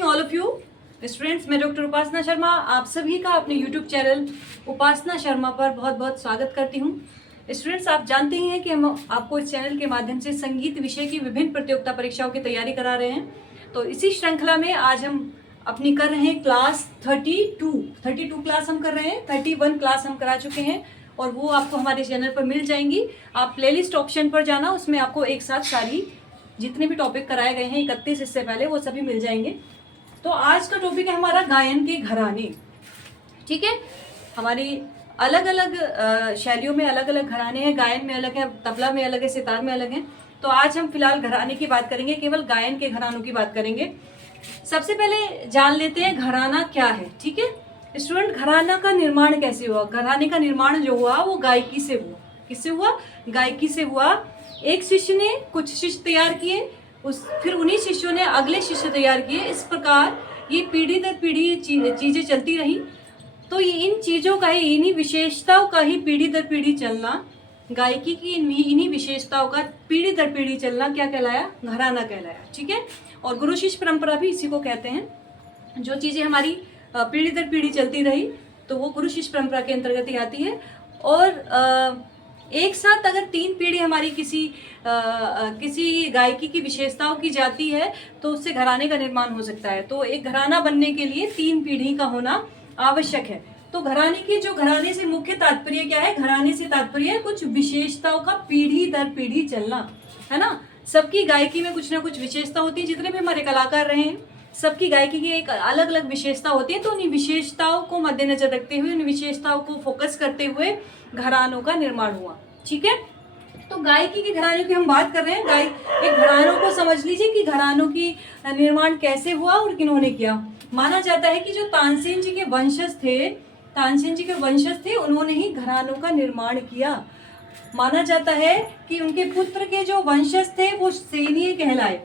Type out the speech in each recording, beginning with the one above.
Morning all of you students. मैं doctor उपासना शर्मा आप सभी का अपने यूट्यूब चैनल उपासना शर्मा पर बहुत बहुत स्वागत करती हूँ। स्टूडेंट्स, आप जानते ही हैं कि हम आपको इस चैनल के माध्यम से संगीत विषय की विभिन्न प्रतियोगिता परीक्षाओं की तैयारी करा रहे हैं। तो इसी श्रृंखला में आज हम अपनी कर रहे हैं क्लास 32 क्लास हम कर रहे हैं। 31 क्लास हम करा चुके हैं और वो आपको हमारे चैनल पर मिल जाएंगी। आप प्लेलिस्ट ऑप्शन पर जाना, उसमें आपको एक साथ सारी जितने भी टॉपिक कराए गए हैं 31 इससे पहले वो सभी मिल जाएंगे। तो आज का टॉपिक है हमारा गायन के घराने। ठीक है, हमारी अलग अलग शैलियों में अलग अलग घराने हैं। गायन में अलग है, तबला में अलग है, सितार में अलग है। तो आज हम फिलहाल घराने की बात करेंगे, केवल गायन के घरानों की बात करेंगे। सबसे पहले जान लेते हैं घराना क्या है। ठीक है स्टूडेंट, घराना का निर्माण कैसे हुआ? घराने का निर्माण जो हुआ वो गायकी से हुआ। किससे हुआ? गायकी से हुआ। एक शिष्य ने कुछ शिष्य तैयार किए, फिर उन्हीं शिष्यों ने अगले शिष्य तैयार किए। इस प्रकार ये पीढ़ी दर पीढ़ी चीजें चलती रही। तो ये इन चीजों का ही, इन्हीं विशेषताओं का ही पीढ़ी दर पीढ़ी चलना, गायकी की इन्हीं विशेषताओं का पीढ़ी दर पीढ़ी चलना क्या कहलाया? घराना कहलाया। ठीक है, और गुरु शिष्य परंपरा भी इसी को कहते हैं। जो चीजें हमारी पीढ़ी दर पीढ़ी चलती रही तो वो गुरु शिष्य परंपरा के अंतर्गत ही आती है। और एक साथ अगर 3 पीढ़ी हमारी किसी गायकी की विशेषताओं की जाती है तो उससे घराने का निर्माण हो सकता है। तो एक घराना बनने के लिए 3 पीढ़ी का होना आवश्यक है। तो घराने से मुख्य तात्पर्य क्या है? घराने से तात्पर्य है कुछ विशेषताओं का पीढ़ी दर पीढ़ी चलना, है ना। सबकी गायकी में कुछ ना कुछ विशेषता होती है। जितने भी हमारे कलाकार रहे हैं सबकी गायकी की एक अलग अलग विशेषता होती है। तो उन विशेषताओं को मद्देनजर रखते हुए, उन विशेषताओं को फोकस करते हुए घरानों का निर्माण हुआ। ठीक है, तो गायकी के घरानों की हम बात कर रहे हैं। एक घरानों को समझ लीजिए कि घरानों की निर्माण कैसे हुआ और किन्होंने किया। माना जाता है कि जो तानसेन जी के वंशज थे उन्होंने ही घरानों का निर्माण किया। माना जाता है कि उनके पुत्र के जो वंशज थे वो सेनीय कहलाए,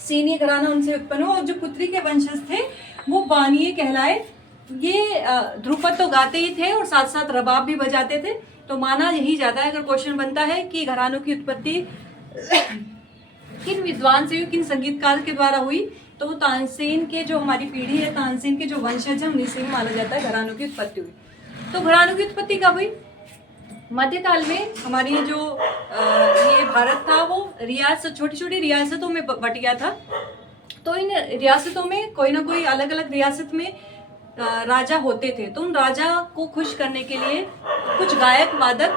सेनीय घराना उनसे उत्पन्न हुआ। और जो पुत्री के वंशज थे वो बानीय कहलाए। ये ध्रुपद तो गाते ही थे और साथ साथ रबाब भी बजाते थे। तो माना यही जाता है, अगर क्वेश्चन बनता है कि घरानों की उत्पत्ति किन विद्वान से हुई, किन संगीतकार के द्वारा हुई, तो वो तानसेन के जो हमारी पीढ़ी है, तानसेन के जो वंशज है उन्हीं से ही माना जाता है घरानों की उत्पत्ति हुई। तो घरानों की उत्पत्ति कब हुई? मध्यकाल में हमारी जो ये भारत था वो छोटी छोटी रियासतों में बट गया था। तो इन रियासतों में कोई ना कोई अलग अलग रियासत में राजा होते थे। तो उन राजा को खुश करने के लिए कुछ गायक वादक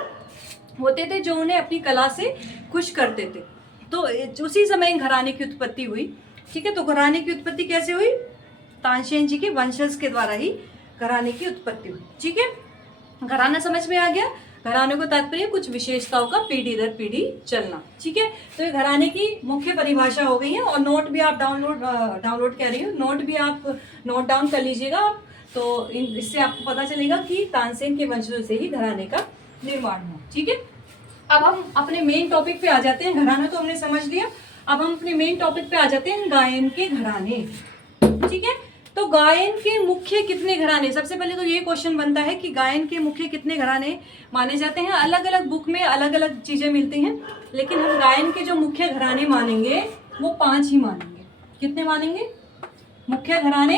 होते थे जो उन्हें अपनी कला से खुश करते थे। तो उसी समय घराने की उत्पत्ति हुई। ठीक है, तो घराने की उत्पत्ति कैसे हुई? तानसेन जी के वंशज के द्वारा ही घराने की उत्पत्ति हुई। ठीक है, घराना समझ में आ गया। घराने को तात्पर्य कुछ विशेषताओं का पीढ़ी दर पीढ़ी चलना। ठीक है, तो ये घराने की मुख्य परिभाषा हो गई है। और नोट भी आप डाउनलोड कह रही हो, नोट भी आप नोट डाउन कर लीजिएगा आप। तो इससे आपको पता चलेगा कि तानसेन के वंशजों से ही घराने का निर्माण हुआ। ठीक है, अब हम अपने मेन टॉपिक पे आ जाते हैं। घराना तो हमने समझ लिया, अब हम अपने मेन टॉपिक पे आ जाते हैं, गायन के घराने। ठीक है, तो गायन के मुख्य कितने घराने? सबसे पहले तो ये क्वेश्चन बनता है कि गायन के मुख्य कितने घराने माने जाते हैं। अलग अलग बुक में अलग अलग चीजें मिलती हैं, लेकिन हम गायन के जो मुख्य घराने मानेंगे वो 5 ही मानेंगे। कितने मानेंगे? मुख्य घराने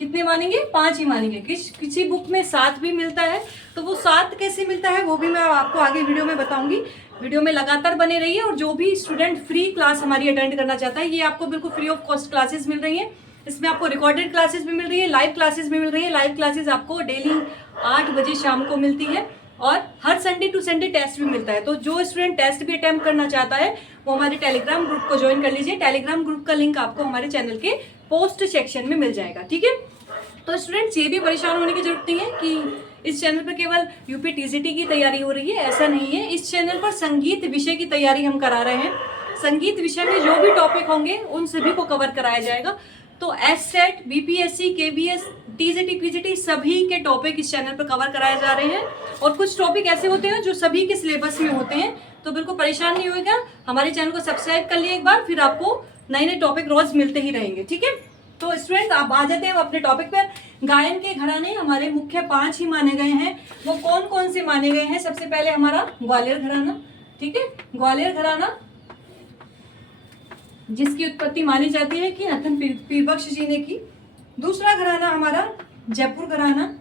कितने मानेंगे? 5 ही मानेंगे। किसी बुक में 7 भी मिलता है, तो वो 7 कैसे मिलता है वो भी मैं आपको आगे वीडियो में बताऊंगी। वीडियो में लगातार बने रहिए। और जो भी स्टूडेंट फ्री क्लास हमारी अटेंड करना चाहता है, ये आपको बिल्कुल फ्री ऑफ कॉस्ट क्लासेस मिल रही है। इसमें आपको रिकॉर्डेड क्लासेस भी मिल रही है, लाइव क्लासेस भी मिल रही है। लाइव क्लासेस आपको डेली 8 बजे शाम को मिलती है और हर संडे टू संडे टेस्ट भी मिलता है। तो जो स्टूडेंट टेस्ट भी अटेम्प्ट करना चाहता है वो हमारे टेलीग्राम ग्रुप को ज्वाइन कर लीजिए। टेलीग्राम ग्रुप का लिंक आपको हमारे चैनल के पोस्ट सेक्शन में मिल जाएगा। ठीक है, तो स्टूडेंट्स ये भी परेशान होने की जरूरत नहीं है कि इस चैनल पर केवल यूपी टीजीटी की तैयारी हो रही है, ऐसा नहीं है। इस चैनल पर संगीत विषय की तैयारी हम करा रहे हैं। संगीत विषय में जो भी टॉपिक होंगे उन सभी को कवर कराया जाएगा। तो एससेट, बीपीएससी, केबीएस, टीजीटी, पीजीटी सभी के टॉपिक इस चैनल पर कवर कराए जा रहे हैं। और कुछ टॉपिक ऐसे होते हैं जो सभी के सिलेबस में होते हैं, तो बिल्कुल परेशान नहीं होगा। हमारे चैनल को सब्सक्राइब कर लिए एक बार, फिर आपको नए नए टॉपिक रोज मिलते ही रहेंगे। ठीक है, तो स्टूडेंट्स आप आ जाते हैं अपने टॉपिक पर। गायन के घराने हमारे मुख्य 5 ही माने गए हैं। वो कौन कौन से माने गए हैं? सबसे पहले हमारा ग्वालियर घराना। ठीक है, ग्वालियर घराना जिसकी उत्पत्ति मानी जाती है कि नत्थन पीरबक्श जी ने की। दूसरा घराना हमारा जयपुर घराना।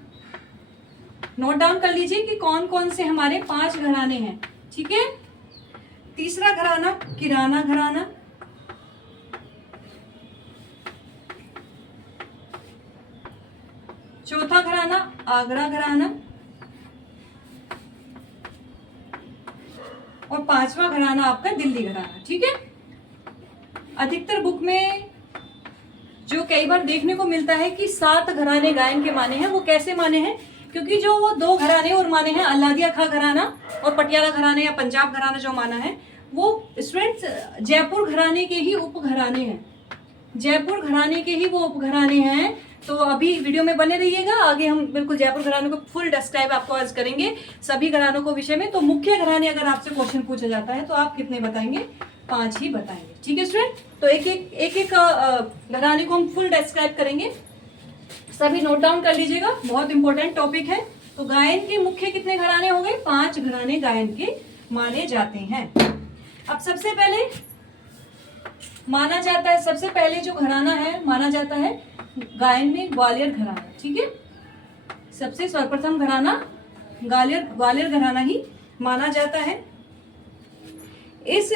नोट डाउन कर लीजिए कि कौन कौन से हमारे 5 घराने हैं, ठीक है। तीसरा घराना किराना घराना। चौथा घराना आगरा घराना। और 5वां घराना आपका दिल्ली घराना, ठीक है। अधिकतर बुक में जो कई बार देखने को मिलता है कि 7 घराने गायन के माने हैं, वो कैसे माने हैं, क्योंकि जो वो 2 घराने और माने हैं अल्लादिया खां घराना और पटियाला घराने या पंजाब घराना जो माना है, वो स्टूडेंट्स जयपुर घराने के ही उप घराने हैं। जयपुर घराने के ही वो उप घराने हैं। तो अभी वीडियो में बने रहिएगा, आगे हम बिल्कुल जयपुर घराने को फुल डिस्क्राइब आपको आज करेंगे सभी घरानों को विषय में। तो मुख्य घराने अगर आपसे क्वेश्चन पूछा जाता है तो आप कितने बताएंगे? 5 ही बताएंगे, ठीक है स्टूडेंट। तो एक घराने को हम फुल डिस्क्राइब करेंगे, सभी नोट डाउन कर लीजिएगा, बहुत इंपॉर्टेंट टॉपिक है। तो गायन के मुख्य कितने घराने हो गए? 5 घराने गायन के माने जाते हैं। अब सबसे पहले माना जाता है, सबसे पहले जो घराना है माना जाता है गायन में ग्वालियर घराना, ठीक है। सबसे सर्वप्रथम घराना ग्वालियर घराना ही माना जाता है। इस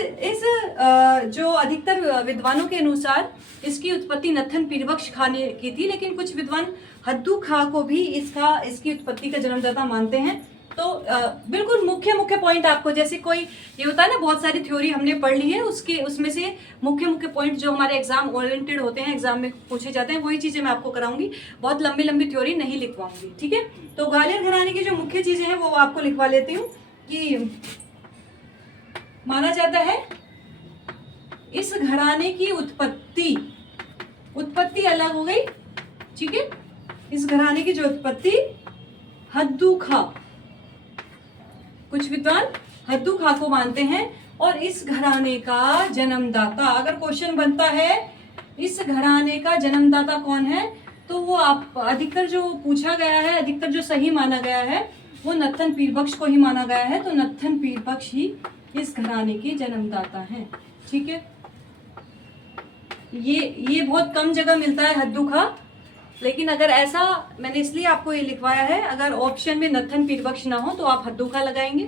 जो अधिकतर विद्वानों के अनुसार इसकी उत्पत्ति नत्थन पीरबक्श खां ने की थी, लेकिन कुछ विद्वान हद्दू खां को भी इसकी उत्पत्ति का जन्मदाता मानते हैं। तो बिल्कुल मुख्य पॉइंट आपको, जैसे कोई ये होता है ना, बहुत सारी थ्योरी हमने पढ़ ली है, उसमें से मुख्य पॉइंट जो हमारे एग्जाम ओरिएंटेड होते हैं, एग्जाम में पूछे जाते हैं, वही चीजें मैं आपको कराऊंगी। बहुत लंबी थ्योरी नहीं लिखवाऊंगी, ठीक है। तो ग्वालियर घराने की जो मुख्य चीजें हैं वो आपको लिखवा लेती हूँ कि माना जाता है इस घराने की उत्पत्ति अलग हो गई, ठीक है। इस घराने की जो उत्पत्ति हद्दू खां, कुछ विद्वान हद्दू खां को मानते हैं। और इस घराने का जन्मदाता, अगर क्वेश्चन बनता है इस घराने का जन्मदाता कौन है, तो वो आप अधिकतर जो पूछा गया है, अधिकतर जो सही माना गया है वो नत्थन पीरबक्श को ही माना गया है। तो नत्थन पीरबक्श ही इस घराने के जन्मदाता हैं, ठीक है। ये बहुत कम जगह मिलता है हद्दू खां, लेकिन अगर ऐसा, मैंने इसलिए आपको ये लिखवाया है, अगर ऑप्शन में नत्थन पीरबक्श ना हो तो आप हद्दू खां लगाएंगे,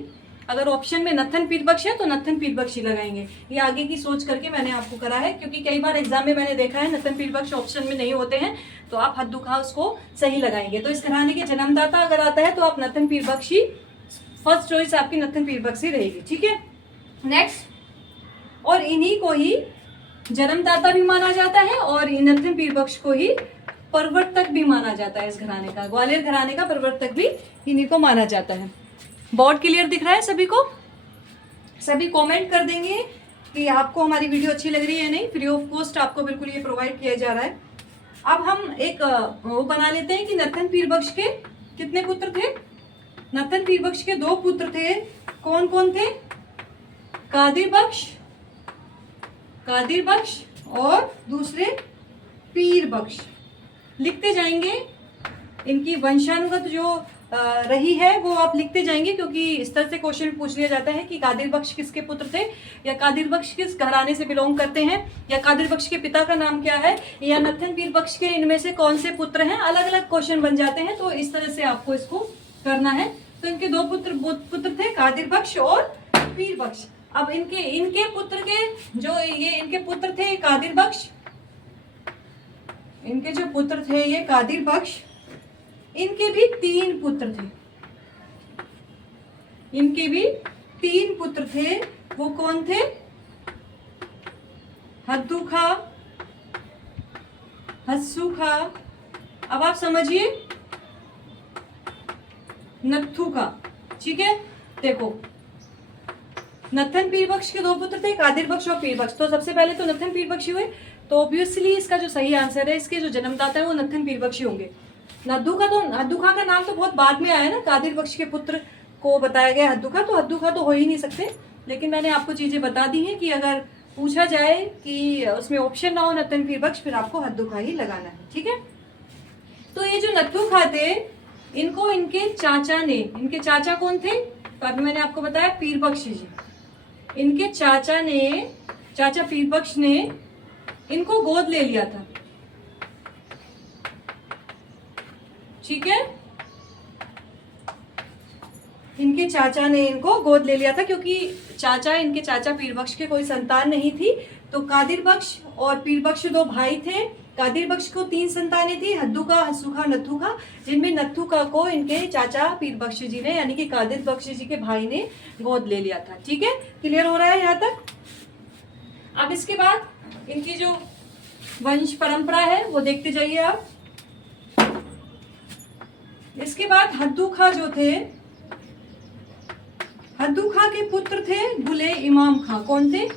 अगर ऑप्शन में नत्थन पीरबक्श है तो नत्थन पीरबक्श ही लगाएंगे। ये आगे की सोच करके मैंने आपको करा है, क्योंकि कई बार एग्जाम में मैंने देखा है नत्थन पीरबक्श ऑप्शन में नहीं होते हैं, तो आप हद्दू खां उसको सही लगाएंगे। तो इस घराने के जन्मदाता अगर आता है तो आप नत्थन पीरबक्श ही, फर्स्ट चॉइस आपकी नत्थन पीरबक्श ही रहेगी, ठीक है। नेक्स्ट, और इन्हीं को ही जन्मदाता भी माना जाता है और नत्थन पीरबक्श को ही प्रवर्तक भी माना जाता है। इस घराने का, ग्वालियर घराने का प्रवर्तक भी इन्हीं को माना जाता है। बोर्ड क्लियर दिख रहा है सभी को? सभी कमेंट कर देंगे कि आपको हमारी वीडियो अच्छी लग रही है या नहीं। फ्री ऑफ कॉस्ट आपको बिल्कुल ये प्रोवाइड किया जा रहा है। अब हम एक वो बना लेते हैं कि नत्थन पीरबक्श के कितने पुत्र थे? नत्थन पीरबक्श के 2 पुत्र थे। कौन कौन थे? कादिर बख्श और दूसरे पीर बख्श। लिखते जाएंगे, इनकी वंशानुगत जो रही है वो आप लिखते जाएंगे, क्योंकि इस तरह से क्वेश्चन पूछ लिया जाता है कि कादिर बख्श किसके पुत्र थे, या कादिर बख्श किस घराने से बिलोंग करते हैं, या कादिर बख्श के पिता का नाम क्या है, या नत्थन पीर बख्श के इनमें से कौन से पुत्र हैं। अलग अलग क्वेश्चन बन जाते हैं, तो इस तरह से आपको इसको करना है। तो इनके 2 पुत्र थे, कादिर बख्श और पीर बख्श। अब इनके पुत्र के जो इनके पुत्र थे कादिर बख्श, इनके जो पुत्र थे ये कादिर बख्श, इनके भी 3 पुत्र थे। इनके भी 3 पुत्र थे। वो कौन थे? हद्दू खां, हस्सू खां, अब आप समझिए नत्थू खां, ठीक है। देखो, नत्थन पीरबक्श के 2 पुत्र थे, कादिर बख्श और पीर बख्श। तो सबसे पहले तो नत्थन पीरबक्श हुए, तो ऑब्वियसली इसका जो सही आंसर है, इसके जो जन्मदाता है वो नत्थन पीरबक्श होंगे। हद्दू खां का नाम तो बहुत बाद में आया ना, कादिर बख्श के पुत्र को बताया गया हद्दू खां, तो हद्दू खां तो हो ही नहीं सकते। लेकिन मैंने आपको चीजें बता दी हैं कि अगर पूछा जाए कि उसमें ऑप्शन ना हो नत्थन पीरबक्श, फिर आपको हद्दू खां ही लगाना है, ठीक है। तो ये जो नत्थू खां थे, इनको इनके चाचा ने, इनके चाचा कौन थे? तो अभी मैंने आपको बताया पीरबक्श जी। इनके चाचा पीरबक्श ने इनको गोद ले लिया था, ठीक है। इनके चाचा ने इनको गोद ले लिया था, क्योंकि इनके चाचा पीर बख्श के कोई संतान नहीं थी। तो कादिर बख्श और पीर बख्श दो भाई थे। कादिर बख्श को 3 संतानें थी, हद्दू का, हस्सू खा, नत्थू खा, जिनमें नत्थू खा को इनके चाचा पीर बख्श जी ने, यानी कि कादिर बख्श जी के भाई ने गोद ले लिया था, ठीक है। क्लियर हो रहा है यहाँ तक? अब इसके बाद इनकी जो वंश परंपरा है वो देखते जाइए आप। इसके बाद हद्दू खा जो थे, हद्दू खा के पुत्र थे गुले इमाम खा। कौन थे?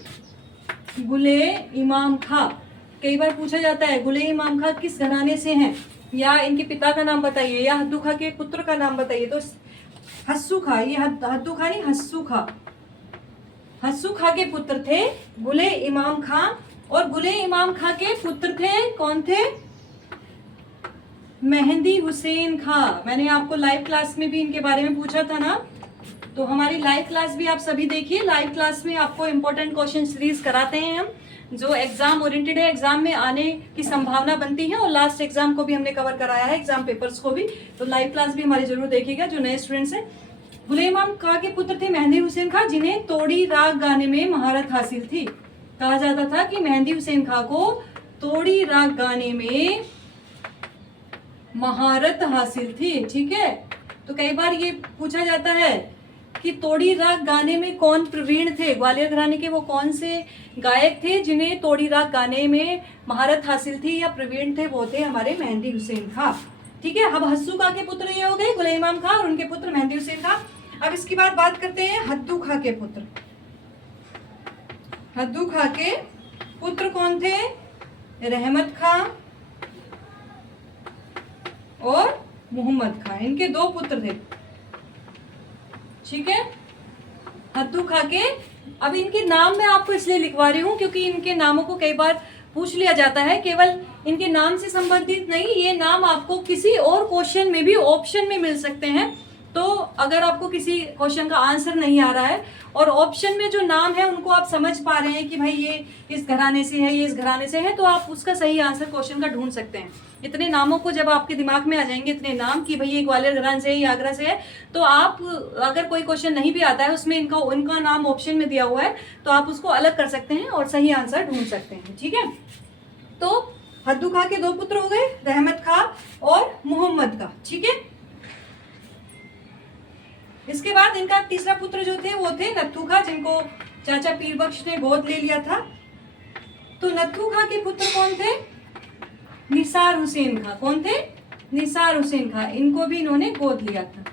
गुले इमाम खा। कई बार पूछा जाता है गुले इमाम खा किस घराने से हैं, या इनके पिता का नाम बताइए, या हद्दू खा के पुत्र का नाम बताइए। तो हस्सू खा, ये हद्दू खा नहीं, हस्सू खा, हस्सू खा के पुत्र थे गुले इमाम खा। और गुले इमाम खा के पुत्र थे, कौन थे? मेहंदी हुसैन खा। मैंने आपको लाइव क्लास में भी इनके बारे में पूछा था ना, तो हमारी लाइव क्लास भी आप सभी देखिए। लाइव क्लास में आपको इम्पोर्टेंट क्वेश्चन सीरीज कराते हैं हम, जो एग्जाम ओरिएंटेड है, एग्जाम में आने की संभावना बनती है, और लास्ट एग्जाम को भी हमने कवर कराया है, एग्जाम पेपर्स को भी। तो लाइव क्लास भी हमारी जरूर देखिएगा जो नए स्टूडेंट्स हैं। गुले इमाम खा के पुत्र थे मेहंदी हुसैन खा, जिन्हें तोड़ी राग गाने में महारत हासिल थी। कहा जाता था कि मेहंदी हुसैन खा को तोड़ी राग गाने में महारत हासिल थी, ठीक है। तो कई बार ये पूछा जाता है कि तोड़ी राग गाने में कौन प्रवीण थे, ग्वालियर घराने के वो कौन से गायक थे जिन्हें तोड़ी राग गाने में महारत हासिल थी या प्रवीण थे? वो थे हमारे मेहंदी हुसैन खा, ठीक है। अब हस्सू खा के पुत्र ये हो गए गुले इमाम खा और उनके पुत्र मेहंदी हुसैन खा। अब इसके बाद बात करते हैं हद्दू खा के पुत्र। हद्दू खा के पुत्र कौन थे? रहमत खा और मोहम्मद खा, इनके 2 पुत्र थे, ठीक है। हद्दू खा के, अब इनके नाम मैं आपको इसलिए लिखवा रही हूँ क्योंकि इनके नामों को कई बार पूछ लिया जाता है, केवल इनके नाम से संबंधित नहीं, ये नाम आपको किसी और क्वेश्चन में भी ऑप्शन में मिल सकते हैं। तो अगर आपको किसी क्वेश्चन का आंसर नहीं आ रहा है और ऑप्शन में जो नाम है उनको आप समझ पा रहे हैं कि भाई ये इस घराने से है, ये इस घराने से है, तो आप उसका सही आंसर क्वेश्चन का ढूंढ सकते हैं। इतने नामों को जब आपके दिमाग में आ जाएंगे, इतने नाम कि भाई ये ग्वालियर घराने से है, ये आगरा से है, तो आप अगर कोई क्वेश्चन नहीं भी आता है उसमें उनका नाम ऑप्शन में दिया हुआ है, तो आप उसको अलग कर सकते हैं और सही आंसर ढूंढ सकते हैं, ठीक है। तो हद्दू खा के 2 पुत्र हो गए, रहमत खा और मोहम्मद का, ठीक है। इसके बाद इनका तीसरा पुत्र जो थे वो थे नत्थू खा, जिनको चाचा पीर बख्श ने गोद ले लिया था। तो नत्थू खा के पुत्र कौन थे? निसार हुसैन खा। कौन थे? निसार हुसैन खा, इनको भी इन्होंने गोद लिया था,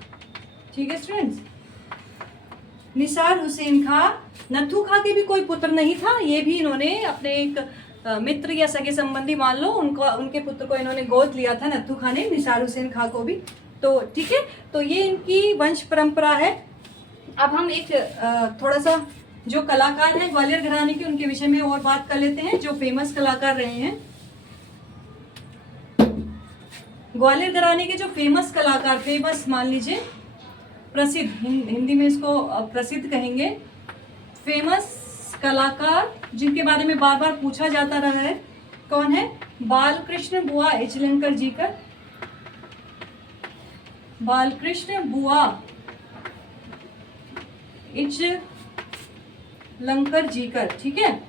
ठीक है स्टूडेंट्स। निसार हुसैन खा, नत्थू खा के भी कोई पुत्र नहीं था, ये भी इन्होंने अपने एक मित्र या सगे संबंधी मान लो उनके पुत्र को इन्होंने गोद लिया था, नत्थू खा ने निसार हुसैन खा को भी। तो ठीक है, तो ये इनकी वंश परंपरा है। अब हम एक थोड़ा सा जो कलाकार हैं ग्वालियर घराने के, उनके विषय में और बात कर लेते हैं, जो फेमस कलाकार रहे हैं। ग्वालियर घराने के जो फेमस कलाकार, फेमस मान लीजिए प्रसिद्ध, हिंदी में इसको प्रसिद्ध कहेंगे, फेमस कलाकार जिनके बारे में बार बार पूछा जाता रहा है, कौन है? बालकृष्ण बुआ इचलंकर जी का, बालकृष्ण बुआ इचलंकर जी का, ठीक है।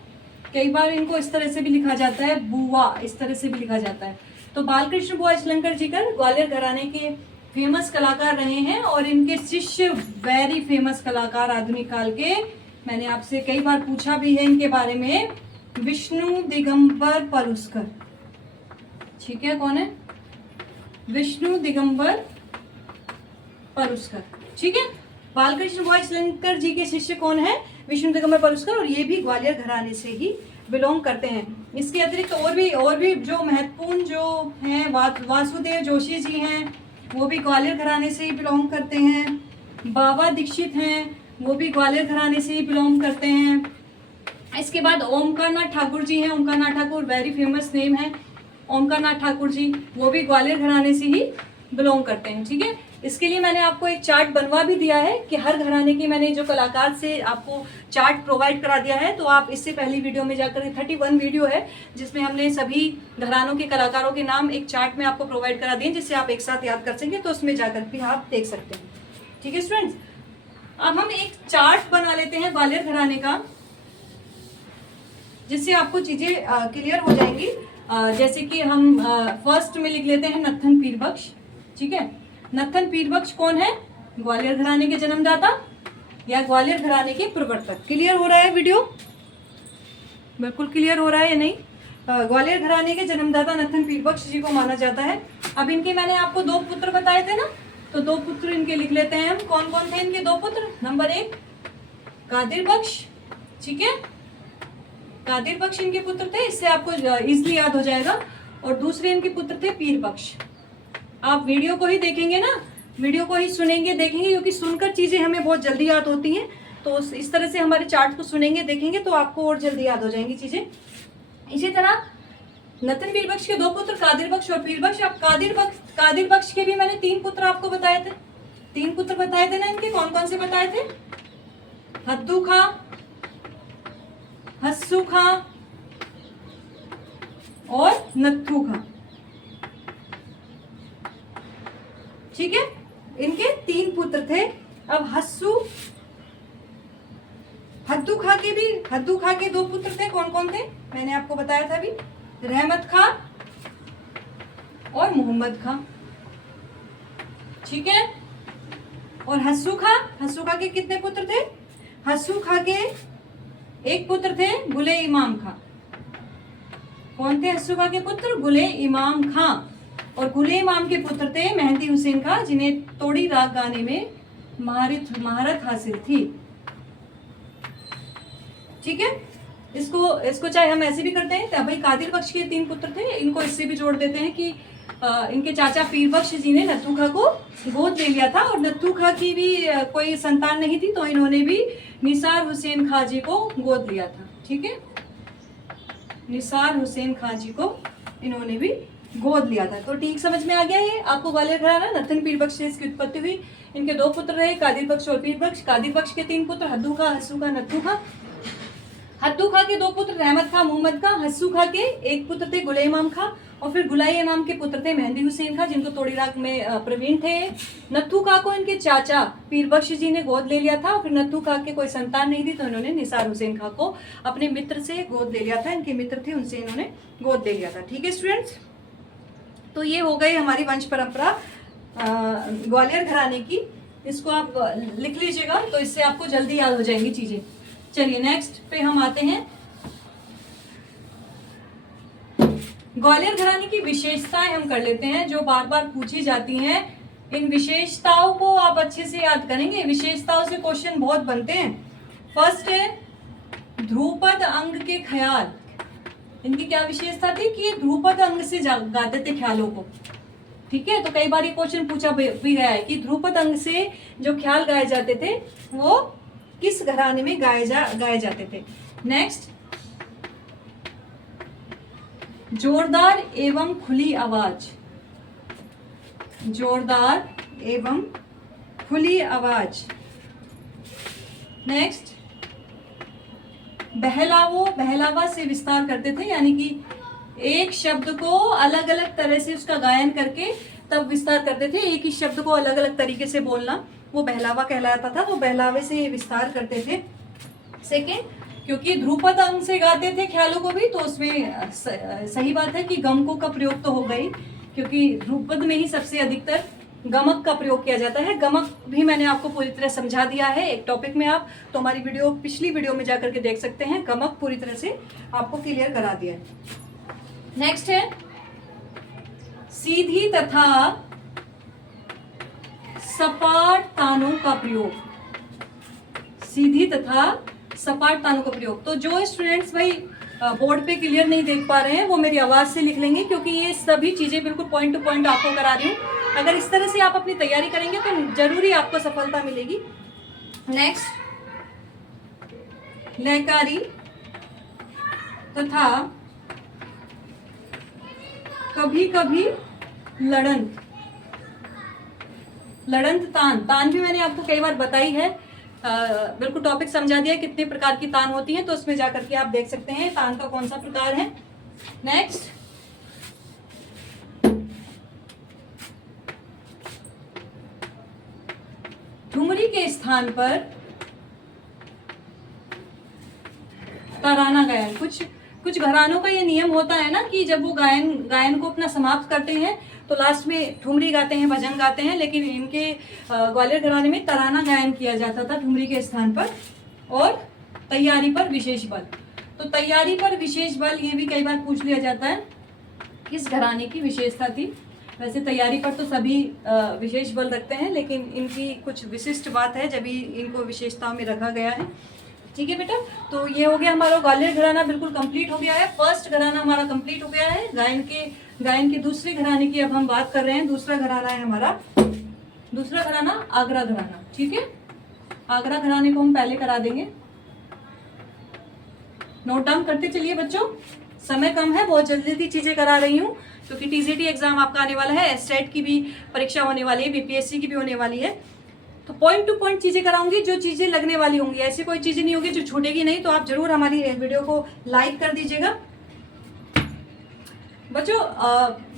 कई बार इनको इस तरह से भी लिखा जाता है, बुआ, इस तरह से भी लिखा जाता है। तो बालकृष्ण बुआ इचलंकर जी का ग्वालियर घराने के फेमस कलाकार रहे हैं, और इनके शिष्य वेरी फेमस कलाकार आधुनिक काल के, मैंने आपसे कई बार पूछा भी है इनके बारे में, विष्णु दिगंबर पलुस्कर, ठीक है। कौन है? विष्णु दिगंबर पलुस्कर, ठीक है। बालकृष्ण बुआ इचलंकर जी के शिष्य कौन है? विष्णु दिगंबर पलुस्कर, और ये भी ग्वालियर घराने से ही बिलोंग करते हैं। इसके अतिरिक्त और भी जो महत्वपूर्ण जो हैं, वासुदेव जोशी जी हैं, वो भी ग्वालियर घराने से ही बिलोंग करते हैं। बाबा दीक्षित हैं, वो भी ग्वालियर घराने से ही बिलोंग करते हैं। इसके बाद ओमकार नाथ ठाकुर जी हैं, Omkar Nath Thakur very famous name है, ओमकार नाथ ठाकुर जी, वो भी ग्वालियर घराने से ही बिलोंग करते हैं, ठीक है। इसके लिए मैंने आपको एक चार्ट बनवा भी दिया है कि हर घराने की मैंने जो कलाकार से आपको चार्ट प्रोवाइड करा दिया है। तो आप इससे पहली वीडियो में जाकर 31 वीडियो है जिसमें हमने सभी घरानों के कलाकारों के नाम एक चार्ट में आपको प्रोवाइड करा दिए, जिससे आप एक साथ याद कर सकें। तो उसमें जाकर भी आप देख सकते हैं। ठीक है स्टूडेंट्स, अब हम एक चार्ट बना लेते हैं ग्वालियर घराने का, जिससे आपको चीजें क्लियर हो जाएंगी। जैसे कि हम फर्स्ट में लिख लेते हैं नत्थन पीर बख्श। ठीक है, नत्थन पीर बख्श कौन है? ग्वालियर घराने के जन्मदाता या ग्वालियर घराने के प्रवर्तक। क्लियर हो रहा है वीडियो? बिल्कुल क्लियर हो रहा है या नहीं? ग्वालियर घराने के जन्मदाता नत्थन पीर बख्श जी को माना जाता है। अब इनके मैंने आपको 2 पुत्र बताए थे ना, तो 2 पुत्र इनके लिख लेते हैं हम। कौन कौन थे इनके 2 पुत्र? नंबर 1 कादिर बख्श। ठीक है, कादिर बख्श इनके पुत्र थे, इससे आपको इजीली याद हो जाएगा। और दूसरे इनके पुत्र थे पीर बख्श। आप वीडियो को ही देखेंगे ना, वीडियो को ही सुनेंगे देखेंगे, क्योंकि सुनकर चीजें हमें बहुत जल्दी याद होती हैं। तो इस तरह से हमारे चार्ट को सुनेंगे देखेंगे तो आपको और जल्दी याद हो जाएंगी चीजें। इसी तरह नत्थन पीर बख्श के 2 पुत्र कादिर बख्श और पीर बख्श। अब कादिर बख्श के भी मैंने 3 पुत्र आपको बताए थे। 3 पुत्र बताए थे ना इनके, कौन कौन से बताए थे? हद्दू खां, हस्सू खां और नत्थू खां। ठीक है, इनके 3 पुत्र थे। अब हद्दू खां के 2 पुत्र थे। कौन कौन थे? मैंने आपको बताया था अभी, रहमत खां और मोहम्मद खां। ठीक है, और हस्सू खां के कितने पुत्र थे? हस्सू खां के 1 पुत्र थे गुले इमाम खां। कौन थे हस्सू खां के पुत्र? गुले इमाम खां। और गुले इमाम के पुत्र थे मेहंदी हुसैन खां, जिन्हें तोड़ी राग गाने में महारत हासिल थी। ठीक है, इसको चाहे हम ऐसे भी करते हैं। तो भाई कादिर बख्श के 3 पुत्र थे, इनको इससे भी जोड़ देते हैं कि इनके चाचा पीर बख्श जी ने नत्थू खां को गोद ले लिया था, और नत्थू खां की भी कोई संतान नहीं थी, तो इन्होंने भी निसार हुसैन खां जी को गोद लिया था। ठीक है, निसार हुसैन खां जी को इन्होंने भी गोद लिया था। तो ठीक समझ में आ गया है आपको ग्वालियर घराना? नत्थन पीर बख्श से इसकी उत्पत्ति हुई। इनके 2 पुत्र रहे, कादिर बख्श और पीर बख्श। कादिर बख्श के 3 पुत्र हद्दू खां, हस्सू खां, नत्थू खां। हद्दू खां के 2 पुत्र रहमत खां, मोहम्मद खां। हस्सू खां के 1 पुत्र थे गुले इमाम खां, और फिर गुलाई इमाम के पुत्र थे मेहंदी हुसैन खां, जिनको तोड़ी राग में प्रवीण थे। नत्थू खां को इनके चाचा पीर बख्श जी ने गोद ले लिया था, और फिर नत्थू खां के कोई संतान नहीं थी, तो इन्होंने निसार हुसैन खां को अपने मित्र से गोद ले लिया था। इनके मित्र थे, उनसे इन्होंने गोद ले लिया था। ठीक है स्टूडेंट्स, तो ये हो गई हमारी वंश परंपरा ग्वालियर घराने की। इसको आप लिख लीजिएगा, तो इससे आपको जल्दी याद हो जाएंगी चीजें। चलिए नेक्स्ट पे हम आते हैं। ग्वालियर घराने की विशेषताएं हम कर लेते हैं, जो बार बार पूछी जाती हैं। इन विशेषताओं को आप अच्छे से याद करेंगे, विशेषताओं से क्वेश्चन बहुत बनते हैं। फर्स्ट है ध्रुपद अंग के ख्याल। इनकी क्या विशेषता थी कि ये ध्रुपद अंग से गाते थे ख्यालों को। ठीक है, तो कई बार ये क्वेश्चन पूछा भी गया है कि ध्रुपद अंग से जो ख्याल गाए जाते थे वो किस घराने में गाए जाते थे। नेक्स्ट, जोरदार एवं खुली आवाज। जोरदार एवं खुली आवाज। नेक्स्ट, बहलावा से विस्तार करते थे, यानी कि एक शब्द को अलग अलग तरह से उसका गायन करके तब विस्तार करते थे। एक ही शब्द को अलग अलग तरीके से बोलना वो बहलावा कहलाता था, तो बहलावे से विस्तार करते थे। सेकेंड, क्योंकि ध्रुपद अंग से गाते थे ख्यालों को भी, तो उसमें सही बात है कि गमकों का प्रयोग तो हो गई, क्योंकि ध्रुपद में ही सबसे अधिकतर गमक का प्रयोग किया जाता है। गमक भी मैंने आपको पूरी तरह समझा दिया है एक टॉपिक में, आप तो हमारी पिछली वीडियो में जाकर के देख सकते हैं। गमक पूरी तरह से आपको क्लियर करा दिया है। नेक्स्ट है सीधी तथा सपाट तानों का प्रयोग। सीधी तथा सपाट तानों का प्रयोग। तो जो स्टूडेंट्स भाई बोर्ड पे क्लियर नहीं देख पा रहे हैं वो मेरी आवाज से लिख लेंगे, क्योंकि ये सभी चीजें बिल्कुल पॉइंट टू पॉइंट आपको करा रही हूँ। अगर इस तरह से आप अपनी तैयारी करेंगे तो जरूरी आपको सफलता मिलेगी। नेक्स्ट, लयकारी तथा कभी कभी लड़न। लड़ंत तान, तान भी मैंने आपको कई बार बताई है, बिल्कुल टॉपिक समझा दिया कितने प्रकार की तान होती हैं, तो उसमें जाकर के आप देख सकते हैं तान का कौन सा प्रकार है। नेक्स्ट, ठुमरी के स्थान पर तराना गायन। कुछ घरानों का ये नियम होता है ना कि जब वो गायन को अपना समाप्त करते हैं तो लास्ट में ठुमरी गाते हैं, भजन गाते हैं, लेकिन इनके ग्वालियर घराने में तराना गायन किया जाता था ठुमरी के स्थान पर। और तैयारी पर विशेष बल, तो तैयारी पर विशेष बल ये भी कई बार पूछ लिया जाता है, किस घराने की विशेषता थी। वैसे तैयारी पर तो सभी विशेष बल रखते हैं, लेकिन इनकी कुछ विशिष्ट बात है जब इनको विशेषताओं में रखा गया है। ठीक है बेटा, तो ये हो गया हमारा ग्वालियर घराना बिल्कुल कंप्लीट हो गया है। फर्स्ट घराना हमारा कंप्लीट हो गया है। गायन के दूसरे घराने की अब हम बात कर रहे हैं। दूसरा घराना है हमारा, दूसरा घराना आगरा घराना। ठीक है, आगरा घराने को हम पहले करा देंगे। नोट डाउन करते चलिए बच्चों, समय कम है, बहुत जल्दी चीजें करा रही हूँ क्योंकि टीजीटी एग्जाम आपका आने वाला है, एस्टेट की भी परीक्षा होने वाली है, बीपीएससी की भी होने वाली है, तो पॉइंट टू पॉइंट चीजें कराऊंगी, जो चीजें लगने वाली होंगी। ऐसी कोई चीजें नहीं होगी जो छूटेगी नहीं, तो आप जरूर हमारी वीडियो को लाइक कर दीजिएगा। बच्चों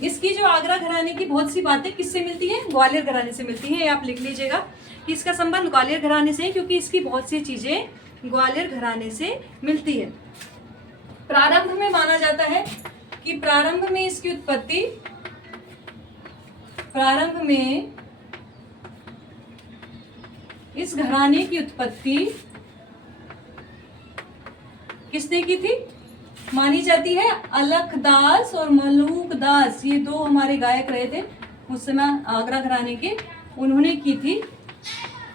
इसकी जो आगरा घराने की बहुत सी बातें किससे मिलती हैं, ग्वालियर घराने से मिलती हैं। ये आप लिख लीजिएगा कि इसका संबंध ग्वालियर घराने से है, क्योंकि इसकी बहुत सी चीजें ग्वालियर घराने से मिलती है। प्रारंभ में माना जाता है कि प्रारंभ में इसकी उत्पत्ति, प्रारंभ में इस घराने की उत्पत्ति किसने की थी, मानी जाती है अलखदास और मलूकदास, ये दो हमारे गायक रहे थे उस समय आगरा घराने के, उन्होंने की थी।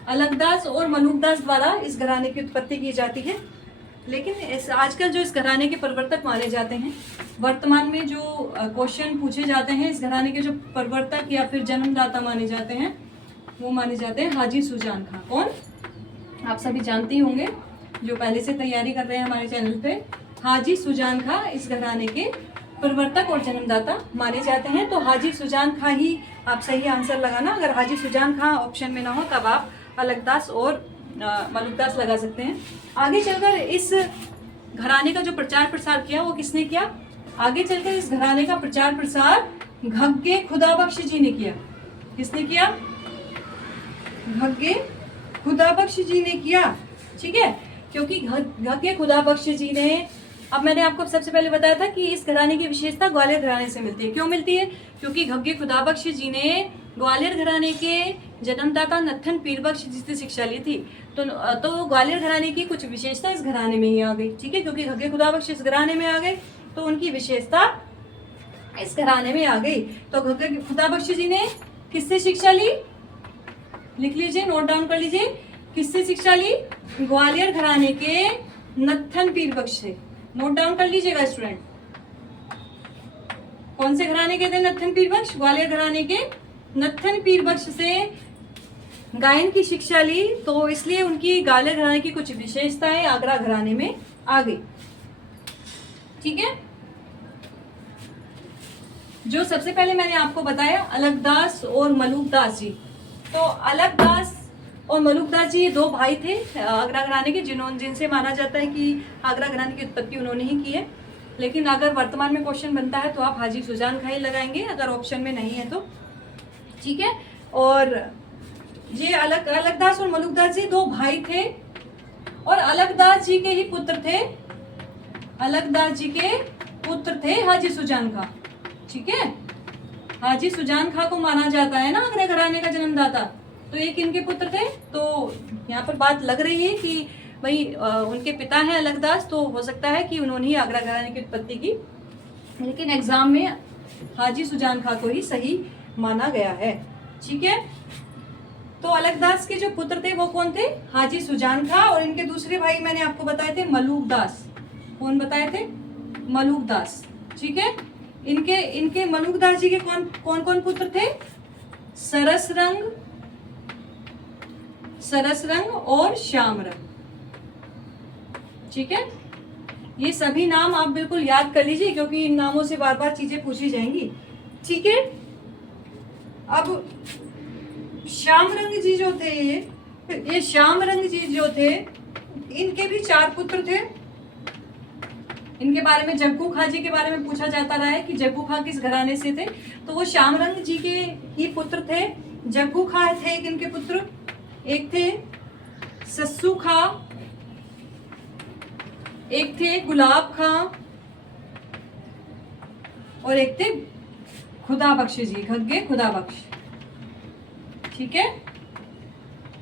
अलखदास और मलूकदास द्वारा इस घराने की उत्पत्ति की जाती है। लेकिन आजकल जो इस घराने के प्रवर्तक माने जाते हैं, वर्तमान में जो क्वेश्चन पूछे जाते हैं, इस घराने के जो प्रवर्तक या फिर जन्मदाता माने जाते हैं, वो माने जाते हैं हाजी सुजान खां। कौन, आप सभी जानते ही होंगे जो पहले से तैयारी कर रहे हैं हमारे चैनल पे। हाजी सुजान खां इस घराने के प्रवर्तक और जन्मदाता माने जाते हैं। तो हाजी सुजान खां ही आप सही आंसर लगाना। अगर हाजी सुजान खां ऑप्शन में ना हो तब आप अलखदास और मलूकदास लगा सकते हैं। आगे चलकर इस घराने का जो प्रचार प्रसार किया वो किसने किया, आगे चलकर इस घराने का प्रचार प्रसार घग्गे खुदाबख्श जी ने किया। किसने किया, घग्गे खुदाबख्श जी ने किया। ठीक है, क्योंकि घग्गे खुदाबख्श जी ने, अब मैंने आपको सबसे पहले बताया था कि इस घराने की विशेषता ग्वालियर घराने से मिलती है। क्यों मिलती है, क्योंकि घग्गे खुदाबख्श जी ने ग्वालियर घराने के जन्मदाता नत्थन पीरबख्श जी से शिक्षा ली थी। तो ग्वालियर घराने की कुछ विशेषता इस घराने में ही आ गई। ठीक है, क्योंकि घग्गे खुदाबख्श इस घराने में आ गए तो उनकी विशेषता इस घराने में आ गई। तो घग्गे खुदाबख्श जी ने किससे शिक्षा ली, लिख लीजिए, नोट डाउन कर लीजिए, किससे शिक्षा ली, ग्वालियर घराने के नत्थन पीरबख्श से। नोट डाउन कर लीजिएगा स्टूडेंट, कौन से घराने के थे नत्थन पीरबख्श, ग्वालियर घराने के नत्थन पीरबख्श से गायन की शिक्षा ली, तो इसलिए उनकी ग्वालियर घराने की कुछ विशेषताएं आगरा घराने में आ गई। ठीक है, जो सबसे पहले मैंने आपको बताया अलखदास और मलूकदास जी, तो अलखदास और मलूकदास जी दो भाई थे आगरा घराने के, जिनसे माना जाता है कि आगरा घराने की उत्पत्ति उन्होंने ही की है। लेकिन अगर वर्तमान में क्वेश्चन बनता है तो आप हाजी सुजान खां लगाएंगे, अगर ऑप्शन में नहीं है तो। ठीक है, और ये अलखदास और मलूकदास जी दो भाई थे और अलखदास जी के ही पुत्र थे, अलखदास जी के पुत्र थे हाजी सुजान खां। ठीक है, हाजी सुजान खां को माना जाता है ना आगरा घराने का जन्मदाता, तो एक इनके पुत्र थे। तो यहाँ पर बात लग रही है कि भाई उनके पिता हैं अलखदास, तो हो सकता है कि उन्होंने ही आगरा घराने की उत्पत्ति की, लेकिन एग्जाम में हाजी सुजान खां को ही सही माना गया है। ठीक है, तो अलखदास के जो पुत्र थे वो कौन थे, हाजी सुजान खां, और इनके दूसरे भाई मैंने आपको बताए थे मलूकदास। कौन बताए थे, मलूकदास। ठीक है, इनके मलूकदास जी के कौन कौन पुत्र थे, सरसरंग और श्यामरंग। ठीक है, ये सभी नाम आप बिल्कुल याद कर लीजिए क्योंकि इन नामों से बार बार चीजें पूछी जाएंगी। ठीक है, अब श्यामरंग जी जो थे, ये श्यामरंग जी जो थे, इनके भी 4 पुत्र थे। इनके बारे में जग्गू खा जी के बारे में पूछा जाता रहा है कि जग्गू खा किस घराने से थे, तो वो श्यामरंग जी के ही पुत्र थे। जग्गू खा थे एक इनके पुत्र, एक थे सस्सू खा, एक थे गुलाब खां और एक थे खुदा बख्श जी, घग्गे खुदा बख्श। ठीक है,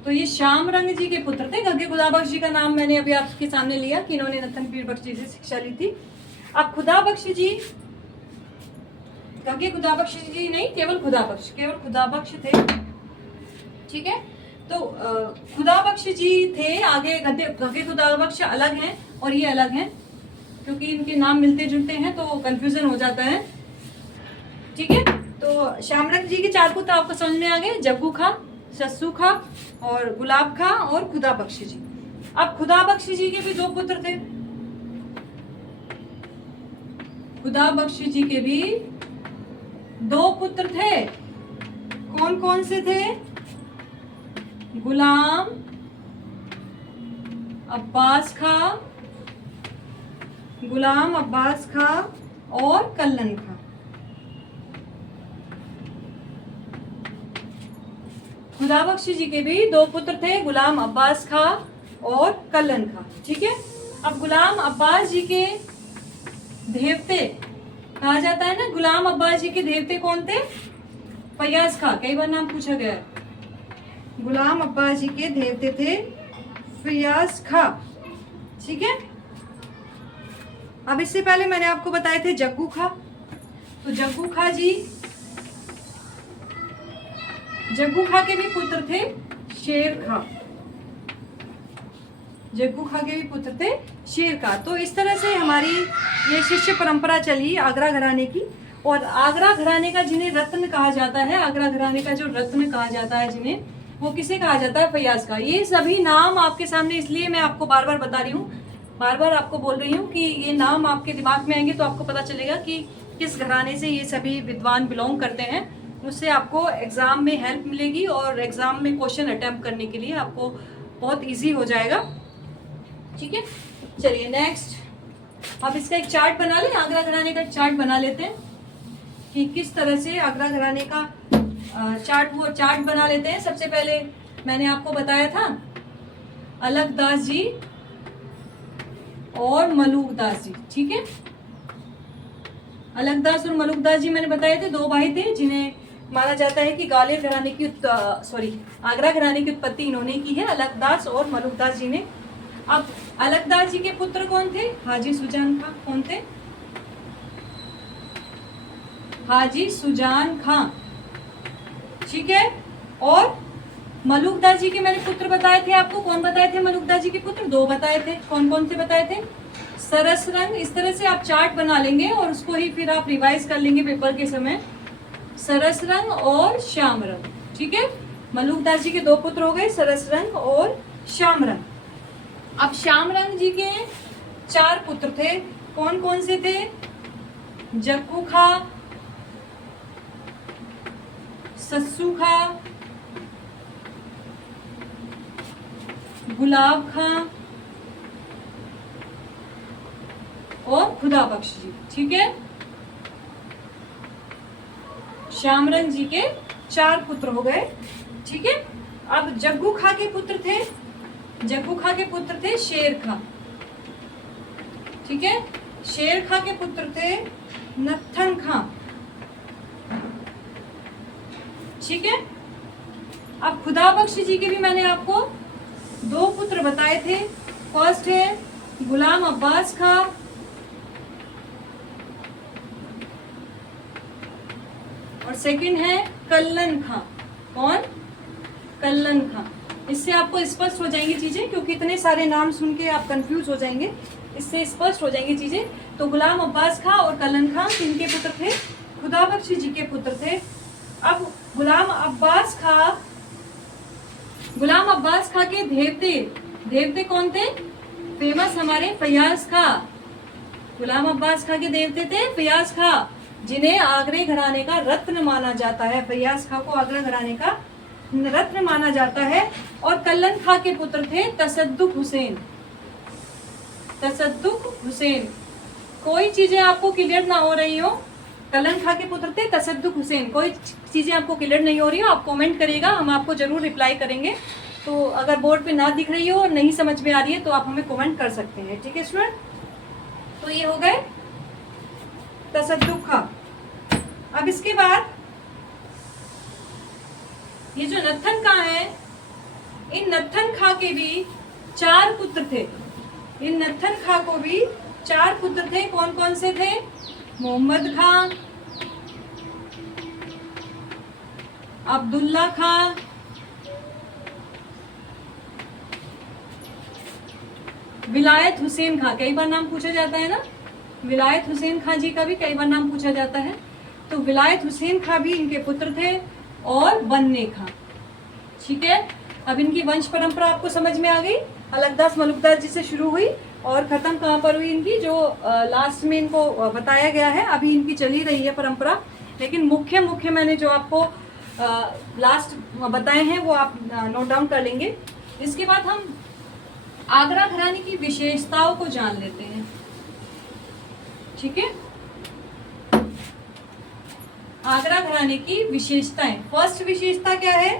तो ये श्यामरंग जी के पुत्र थे। घग्गे खुदा बख्श जी का नाम मैंने अभी आपके सामने लिया कि इन्होंने नत्थन पीर बख्श जी से शिक्षा ली थी। अब खुदा बख्श जी, घग्गे खुदा बख्श जी नहीं, केवल खुदा बख्श थे। ठीक है, तो खुदा बख्श जी थे आगे। घग्गे खुदा बख्श अलग हैं और ये अलग हैं, क्योंकि इनके नाम मिलते जुलते हैं तो कंफ्यूजन हो जाता है। ठीक है, तो श्यामरंग जी के 4 पुत्र आपको समझ में आ गए, जग्गू खा, सस्सू खा और गुलाब खा और खुदा बख्श जी। अब खुदा बख्श जी के भी 2 पुत्र थे। खुदा बख्श जी के भी 2 पुत्र थे। कौन कौन से थे? गुलाम अब्बास खा, गुलाम अब्बास खा और कल्लन खा। खुदा बख्श जी के भी 2 पुत्र थे, गुलाम अब्बास खा और कल्लन खा। ठीक है, अब गुलाम अब्बास जी के देवते कहा जाता है ना, गुलाम अब्बास जी के देवते कौन थे? फैयाज खा, कई बार नाम पूछा गया है। गुलाम अब्बास जी के देवते थे फैयाज खा। ठीक है, अब इससे पहले मैंने आपको बताए थे जग्गू खा। तो जग्गू खा के भी पुत्र थे शेर खा। जग्गू खा के भी पुत्र थे शेर खा। तो इस तरह से हमारी ये शिष्य परंपरा चली आगरा घराने की। और आगरा घराने का जिन्हें रत्न कहा जाता है, आगरा घराने का जो रत्न कहा जाता है जिन्हें, वो किसे कहा जाता है? फैयाज का। ये सभी नाम आपके सामने इसलिए मैं आपको बार बार बता रही हूँ, बार बार आपको बोल रही हूँ कि ये नाम आपके दिमाग में आएंगे तो आपको पता चलेगा कि किस घराने से ये सभी विद्वान बिलोंग करते हैं। उससे आपको एग्ज़ाम में हेल्प मिलेगी और एग्ज़ाम में क्वेश्चन अटेम्प्ट करने के लिए आपको बहुत इजी हो जाएगा। ठीक है, चलिए नेक्स्ट, अब इसका एक चार्ट बना लें, आगरा घराने का चार्ट बना लेते हैं कि किस तरह से आगरा घराने का चार्ट बना लेते हैं। सबसे पहले मैंने आपको बताया था अलकदास जी और मलुकदास जी। ठीक है, अलकदास और मलुकदास जी मैंने बताए थे 2 भाई थे जिन्हें माना जाता है कि ग्वालियर घराने की आगरा घराने की उत्पत्ति इन्होंने की है, अलकदास और मलुकदास जी ने। अब अलकदास जी के पुत्र कौन थे? हाजी सुजान खां। कौन थे? हाजी सुजान खां। ठीक है, और मलुकदास जी के मैंने पुत्र बताए थे आपको। कौन बताए थे मलुकदास जी के पुत्र? 2 बताए थे। कौन कौन से बताए थे? सरस रंग। इस तरह से आप चार्ट बना लेंगे और उसको ही फिर आप रिवाइज कर लेंगे पेपर के समय। सरस रंग और श्याम रंग। ठीक है, मलुकदास जी के 2 पुत्र हो गए, सरस रंग और श्याम रंग। अब श्याम रंग जी के 4 पुत्र थे। कौन कौन से थे? जग्गू खा, सस्सू खा, गुलाब खां और खुदा बख्श जी। ठीक है, श्यामरंग जी के 4 पुत्र हो गए। ठीक है, अब जग्गू खा के पुत्र थे शेर खा। ठीक है, शेर खा के पुत्र थे नत्थन खां। ठीक है, अब खुदा बख्श जी के भी मैंने आपको 2 पुत्र बताए थे। फर्स्ट है गुलाम अब्बास खां और सेकंड है कल्लन खां। कौन? कल्लन खां। इससे आपको स्पष्ट हो जाएंगी चीजें, क्योंकि इतने सारे नाम सुन के आप कंफ्यूज हो जाएंगे, इससे स्पष्ट हो जाएंगी चीजें। तो गुलाम अब्बास खां और कल्लन खां किनके पुत्र थे? खुदा बख्श जी के पुत्र थे। अब गुलाम अब्बास खां के देवते कौन थे? फेमस हमारे फैयाज खां। गुलाम अब्बास खां के देवते थे फैयाज खां, जिन्हें आगरे घराने का रत्न माना जाता है। फैयाज खां को आगरा घराने का रत्न माना जाता है। और कल्लन खां के पुत्र थे तसद्दुक हुसैन। तसद्दुक हुसैन, कोई चीजें आपको क्लियर ना हो रही हो, कल्लन खां के पुत्र थे तसद्दुक हुसैन, कोई चीजें आपको क्लियर नहीं हो रही हो आप कमेंट करिएगा, हम आपको जरूर रिप्लाई करेंगे। तो अगर बोर्ड पे ना दिख रही हो और नहीं समझ में आ रही है तो आप हमें कमेंट कर सकते हैं, ठीक है स्टूडेंट। तो ये हो गए तसद्दुक खां। अब इसके बाद ये जो नत्थन खां है, इन नत्थन खां के भी 4 पुत्र थे। इन नत्थन खां को भी 4 पुत्र थे। कौन कौन से थे? मोहम्मद खां, अब्दुल्ला खां, विलायत हुसैन खां। कई बार नाम पूछा जाता है ना, विलायत हुसैन खां जी का भी कई बार नाम पूछा जाता है। तो विलायत हुसैन खां भी इनके पुत्र थे और बन्ने खां, ठीक है। अब इनकी वंश परंपरा आपको समझ में आ गई। अलकदास मलुकदार जी से शुरू हुई और खत्म कहाँ पर हुई इनकी, जो लास्ट में इनको बताया गया है। अभी इनकी चली रही है परंपरा, लेकिन मुख्य मुख्य मैंने जो आपको लास्ट बताए हैं वो आप नोट डाउन कर लेंगे। इसके बाद हम आगरा घराने की विशेषताओं को जान लेते हैं, ठीक है। आगरा घराने की विशेषताएं। फर्स्ट विशेषता क्या है?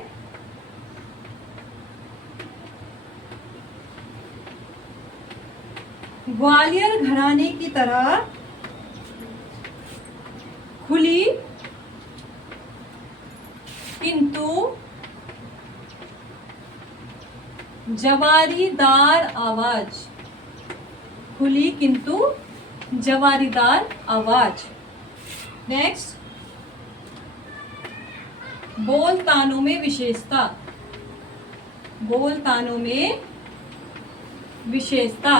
ग्वालियर घराने की तरह खुली किंतु जवारीदार आवाज। खुली किंतु जवारीदार आवाज। नेक्स्ट, बोल तानों में विशेषता। बोल तानों में विशेषता।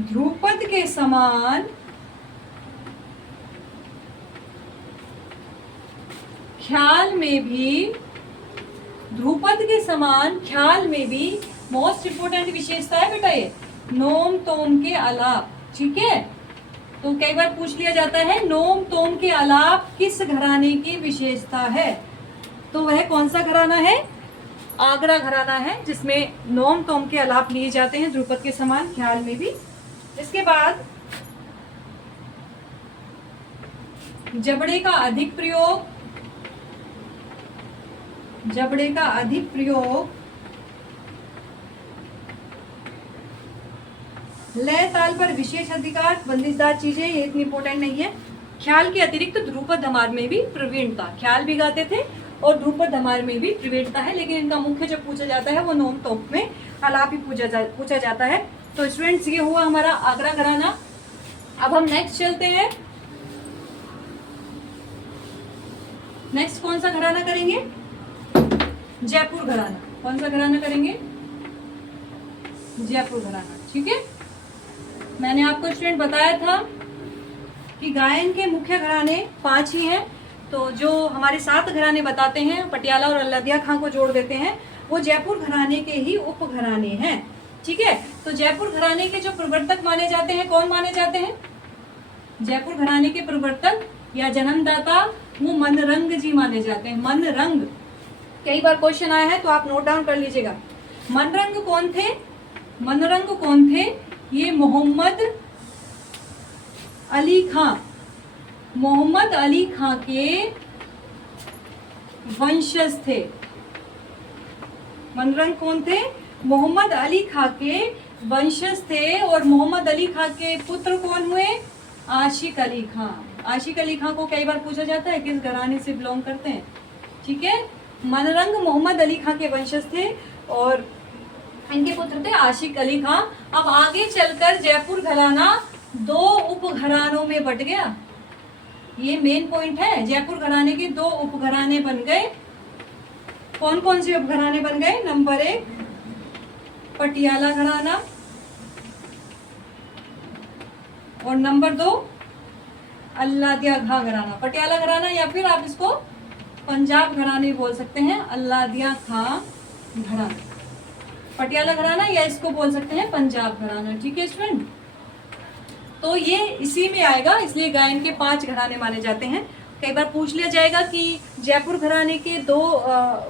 ध्रुपद के समान ख्याल में भी, ध्रुपद के समान ख्याल में भी मोस्ट इंपोर्टेंट विशेषता है बेटा ये, नोम तोम के अलाप, ठीक है। तो कई बार पूछ लिया जाता है नोम तोम के अलाप किस घराने की विशेषता है, तो वह कौन सा घराना है? आगरा घराना है, जिसमें नोम तोम के अलाप लिए जाते हैं, ध्रुपद के समान ख्याल में भी। इसके बाद जबड़े का अधिक प्रयोग। जबड़े का अधिक प्रयोग लय ताल पर विशेष अधिकार, बंदिशदार चीजें, ये इतनी इंपॉर्टेंट नहीं है। ख्याल के अतिरिक्त ध्रुपद धमार में भी प्रवीणता, ख्याल भी गाते थे और ध्रुपद धमार में भी प्रवीणता है, लेकिन इनका मुख्य जो पूछा जाता है वो नोम तोम में अलाप ही पूछा जाता है। तो स्टूडेंट्स ये हुआ हमारा आगरा घराना। अब हम नेक्स्ट चलते हैं। नेक्स्ट कौन सा घराना करेंगे? जयपुर घराना। कौन सा घराना करेंगे? जयपुर घराना, ठीक है। मैंने आपको स्टूडेंट बताया था कि गायन के मुख्य घराने 5 ही हैं। तो जो हमारे 7 घराने बताते हैं, पटियाला और अल्लादिया खां को जोड़ देते हैं, वो जयपुर घराने के ही उप घराने हैं, ठीक है। तो जयपुर घराने के जो प्रवर्तक माने जाते हैं, कौन माने जाते हैं? जयपुर घराने के प्रवर्तक या जन्मदाता वो मनरंग जी माने जाते हैं। मनरंग, कई बार क्वेश्चन आया है तो आप नोट डाउन कर लीजिएगा। मनरंग कौन थे? मनरंग कौन थे? ये मोहम्मद अली खां, मोहम्मद अली खां के वंशज थे। मनरंग कौन थे? मोहम्मद अली खां के वंशज थे। और मोहम्मद अली खां के पुत्र कौन हुए? आशिक अली खां। आशिक अली खां को कई बार पूछा जाता है किस घराने से बिलोंग करते हैं, ठीक है। मनरंग मोहम्मद अली खां के वंशज थे और इनके पुत्र थे आशिक अली खां। अब आगे चलकर जयपुर घराना 2 उप घरानों में बट गया। ये मेन पॉइंट है। जयपुर घराने के 2 उप घराने बन गए। कौन कौन से उप घराने बन गए? नंबर 1 पटियाला घराना और नंबर 2 अल्लादिया खां घराना। पटियाला घराना या फिर आप इसको पंजाब घराने बोल सकते हैं, अल्लादिया खां घराना, पटियाला घराना, या इसको बोल सकते हैं पंजाब घराना, ठीक है स्टूडेंट। तो ये इसी में आएगा, इसलिए गायन के 5 घराने माने जाते हैं। कई बार पूछ लिया जाएगा कि जयपुर घराने के 2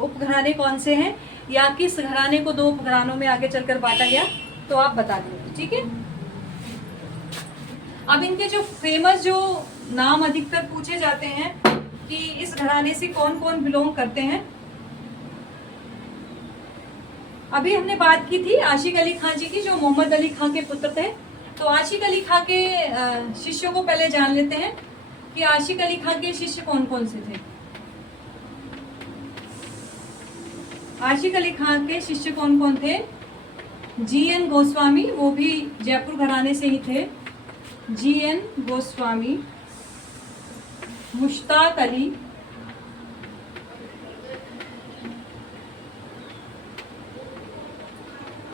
उपघराने कौन से हैं, या किस घराने को 2 उपघरानों में आगे चलकर बांटा गया, तो आप बता देंगे, ठीक है। अब इनके जो फेमस जो नाम अधिकतर पूछे जाते हैं कि इस घराने से कौन कौन बिलोंग करते हैं। अभी हमने बात की थी आशिक अली खां जी की, जो मोहम्मद अली खां के पुत्र थे। तो आशिक अली खां के शिष्यों को पहले जान लेते हैं कि आशिक अली खां के शिष्य कौन कौन से थे। आशिक अली खां के शिष्य कौन कौन थे? जी.एन. गोस्वामी, वो भी जयपुर घराने से ही थे। जी.एन. गोस्वामी, मुश्ताक अली,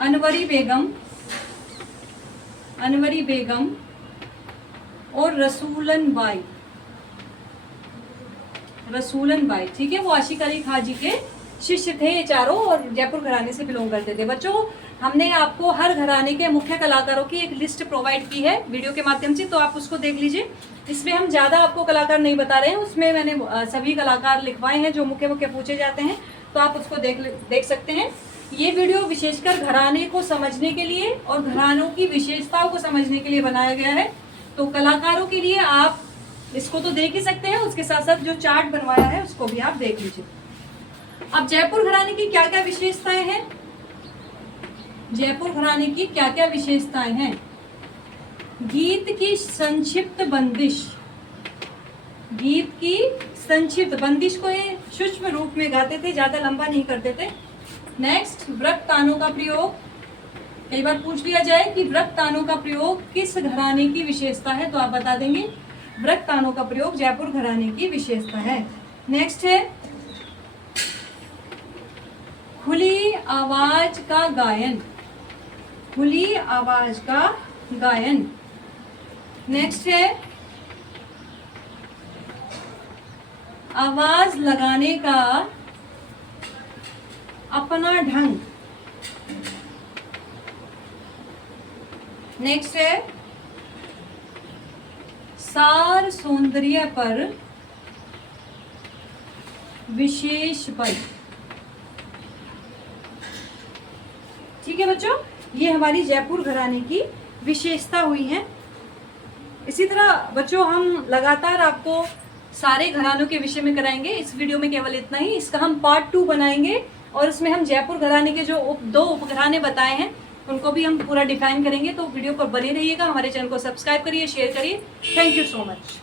अनवरी बेगम और रसूलन बाई, ठीक है। वो आशिक अली खां जी के शिष्य थे ये चारों, और जयपुर घराने से बिलोंग करते थे। बच्चों, हमने आपको हर घराने के मुख्य कलाकारों की एक लिस्ट प्रोवाइड की है वीडियो के माध्यम से, तो आप उसको देख लीजिए। इसमें हम ज़्यादा आपको कलाकार नहीं बता रहे हैं, उसमें मैंने सभी कलाकार लिखवाए हैं जो मुख्य पूछे जाते हैं, तो आप उसको देख सकते हैं। ये वीडियो विशेषकर घराने को समझने के लिए और घरानों की विशेषताओं को समझने के लिए बनाया गया है। तो कलाकारों के लिए आप इसको तो देख ही सकते हैं, उसके साथ साथ जो चार्ट बनवाया है उसको भी आप देख लीजिए। अब जयपुर घराने की क्या क्या विशेषताएं हैं? जयपुर घराने की क्या क्या विशेषताएं हैं? गीत की संक्षिप्त बंदिश, गीत की संक्षिप्त बंदिश को ये सूक्ष्म रूप में गाते थे, ज्यादा लंबा नहीं करते थे। नेक्स्ट, वृत्त तानों का प्रयोग। कई बार पूछ लिया जाए कि वृत्त तानों का प्रयोग किस घराने की विशेषता है, तो आप बता देंगे वृत्त तानों का प्रयोग जयपुर घराने की विशेषता है। नेक्स्ट है खुली आवाज का गायन, खुली आवाज का गायन। नेक्स्ट है आवाज लगाने का अपना ढंग। नेक्स्ट है सार सौंदर्य पर विशेष बल। ठीक है बच्चों, ये हमारी जयपुर घराने की विशेषता हुई है। इसी तरह बच्चों हम लगातार आपको सारे घरानों के विषय में कराएंगे। इस वीडियो में केवल इतना ही, इसका हम पार्ट 2 बनाएंगे और उसमें हम जयपुर घराने के जो 2 उपघराने बताए हैं उनको भी हम पूरा डिफाइन करेंगे। तो वीडियो पर बने रहिएगा, हमारे चैनल को सब्सक्राइब करिए, शेयर करिए। Thank you so much.